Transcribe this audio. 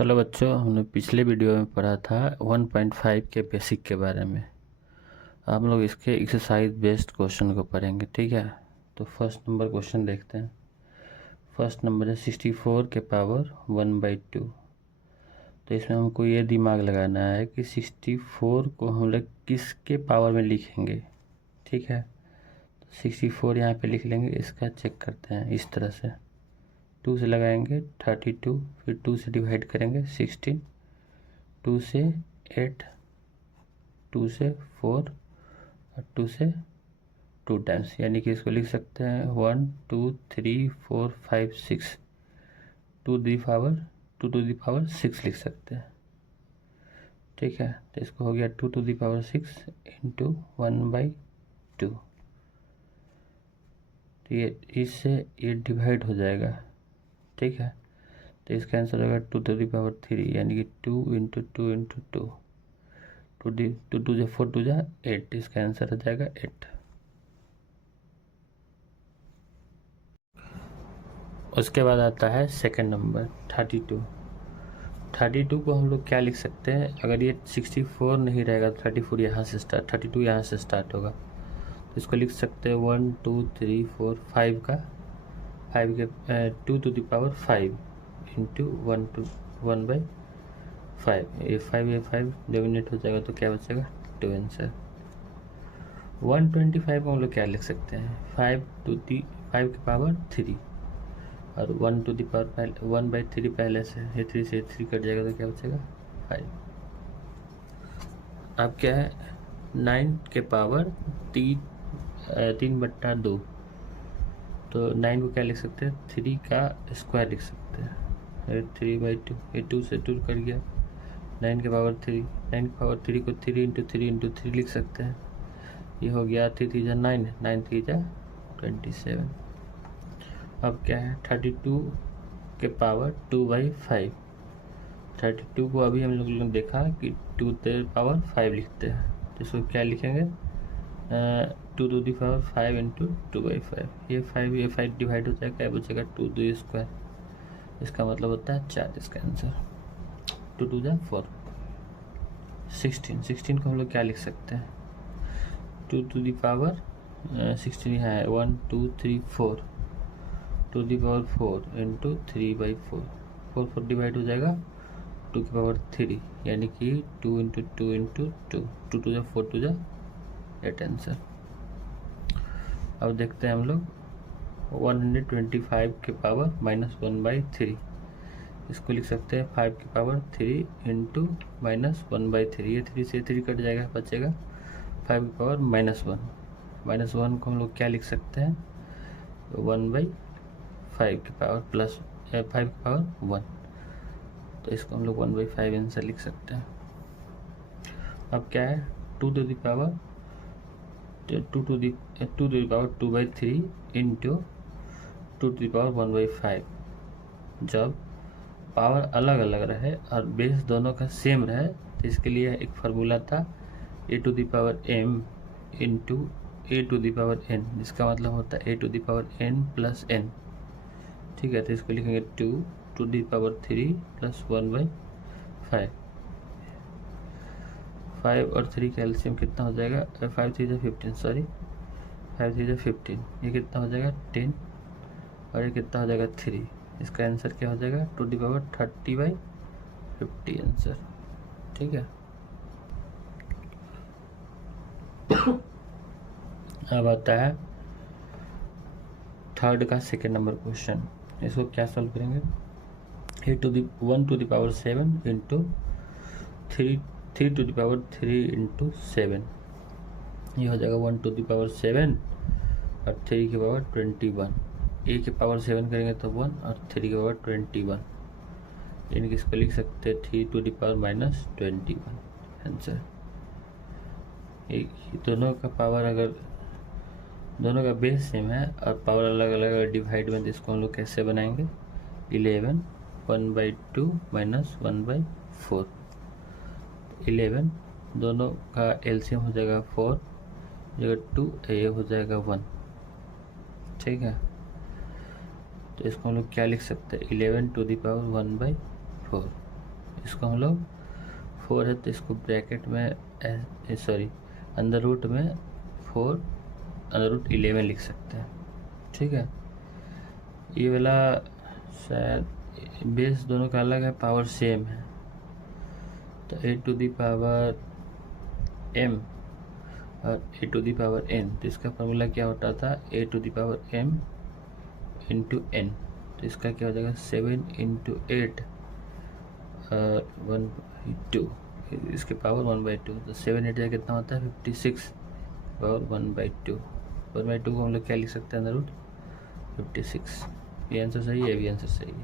Hello बच्चों, हमने पिछले वीडियो में पढ़ा था 1.5 के बेसिक के बारे में। आप लोग इसके एक्सरसाइज बेस्ड क्वेश्चन को पढ़ेंगे, ठीक है। तो फर्स्ट नंबर क्वेश्चन देखते हैं। फर्स्ट नंबर है 64 के पावर 1/2। तो इसमें हमको ये दिमाग लगाना है कि 64 को हम लोग किसके पावर में लिखेंगे, ठीक है। तो 64 यहाँ पे लिख लेंगे। इसका चेक करते हैं इस तरह से। 2 से लगाएंगे 32, फिर 2 से डिवाइड करेंगे 16, 2 से 8, 2 से 4 और 2 से 2 टाइम्स, यानी कि इसको लिख सकते हैं 1 2 3 4 5 6, 2 टू दी पावर 6 लिख सकते हैं, ठीक है। तो इसको हो गया 2 टू दी पावर 6 इंटू 1/2। तो ये इससे ये डिवाइड हो जाएगा, ठीक है। तो इसका आंसर होगा 2 टू दी पावर 3, यानी कि 2 इंटू 2 इंटू 2, 2 जो 4 2 जा 8, इसका आंसर हो जाएगा 8। उसके बाद आता है सेकंड नंबर 32। 32 को हम लोग क्या लिख सकते हैं? अगर ये 64 नहीं रहेगा तो 34 यहाँ से स्टार्ट, 32 यहाँ से स्टार्ट होगा। तो इसको लिख सकते हैं 1 2 3 4 5 का 5 के 2 टू द पावर 5 इंटू 1/5। ये 5 डोमिनेट हो जाएगा तो क्या बचेगा 2 आंसर। 125 को हम लोग क्या लिख सकते हैं? 5 के पावर 3 और 1 टू द पावर पहले 1/3 पहले से, ये 3 से 3 कट जाएगा तो क्या बचेगा 5। अब क्या है 9 के पावर 3/2। तो 9 को क्या लिख सकते हैं? 3 का स्क्वायर लिख सकते हैं, 3/2। ये 2 से 2 कट गया। 9 के पावर 3, 9 के पावर 3 को 3 इंटू 3 इंटू 3 लिख सकते हैं। ये हो गया 3 3 जा 9, 9 3 जा 27। अब क्या है 32 के पावर 2/5। 32 को अभी हम लोग ने देखा कि 2 के पावर 5 लिखते हैं, तो इसको क्या लिखेंगे 2 टू दी पावर 5 इंटू 2/5। ये 5 डिवाइड हो जाएगा, क्या बचेगा 2 2 स्क्वायर, इसका मतलब होता है 4। इसका आंसर 2 2 जा 4। 16 को हम लोग क्या लिख सकते हैं? 2 टू दी पावर 16 है 1 2 3 4, 2 दी पावर 4 इंटू 3/4। 4 4 डिवाइड हो जाएगा 2 की पावर 3, यानी कि 2 इंटू 2 इंटू 2, 2 2 जा 4 2 जा 8 आंसर। अब देखते हैं हम लोग 125 के पावर -1/3। इसको लिख सकते हैं 5 की पावर 3 इंटू -1/3। ये 3 से 3 कट जाएगा, बचेगा 5 की पावर -1। -1 को हम लोग क्या लिख सकते हैं? 1/5 की पावर प्लस 5 की पावर 1। तो इसको हम लोग 1/5 आंसर लिख सकते हैं। अब क्या है 2 to the power 2/3 into 2 to the power 1/5। जब पावर अलग अलग रहे और बेस दोनों का सेम रहे तो इसके लिए एक फार्मूला था a to the power m into a to the power n, जिसका मतलब होता है a to the power n plus n, ठीक है। तो इसको लिखेंगे 2 टू द पावर 3 प्लस 1/5। 5 और 3 का एलसीएम कितना हो जाएगा? 5 3 15, सॉरी 5 3 15। ये कितना हो जाएगा 10 और ये कितना हो जाएगा 3। इसका आंसर क्या हो जाएगा 2 टू द पावर 30/50 आंसर, ठीक है। अब आता है थर्ड का सेकेंड नंबर क्वेश्चन। इसको क्या सॉल्व करेंगे? 1 to the power 7 into 3 to the power 3 into 7। ये हो जाएगा 1 टू द पावर 7 और 3 की पावर 21। ए के पावर 7 करेंगे तो 1 और 3 की पावर 21, यानी कि इसको लिख सकते हैं 3 टू द पावर -21 आंसर। दोनों का पावर अगर दोनों का बेस सेम है और पावर अलग अलग अगर डिवाइड में, तो इसको हम लोग कैसे बनाएंगे? 11 1/2 -1/4। 11 दोनों का एलसीएम हो जाएगा 4 जगह 2, ये हो जाएगा 1, ठीक है। तो इसको हम लोग क्या लिख सकते हैं? 11 टू द पावर 1/4। इसको हम लोग 4 है तो इसको ब्रैकेट में अंडर रूट में 4 अंडर रूट 11 लिख सकते हैं। ठीक है, ये वाला शायद बेस दोनों का अलग है, पावर सेम है। तो a to the power m और a to the power n, तो इसका फॉर्मूला क्या होता था, a to the power m into n। तो इसका क्या हो जाएगा 7 इंटू 8 और 1/2, इसके पावर 1/2। तो 7 8 कितना होता है 56 पावर 1/2। 1/2 को हम लोग क्या लिख सकते हैं अंदर रूट 56। ये आंसर सही है, ये भी आंसर सही है।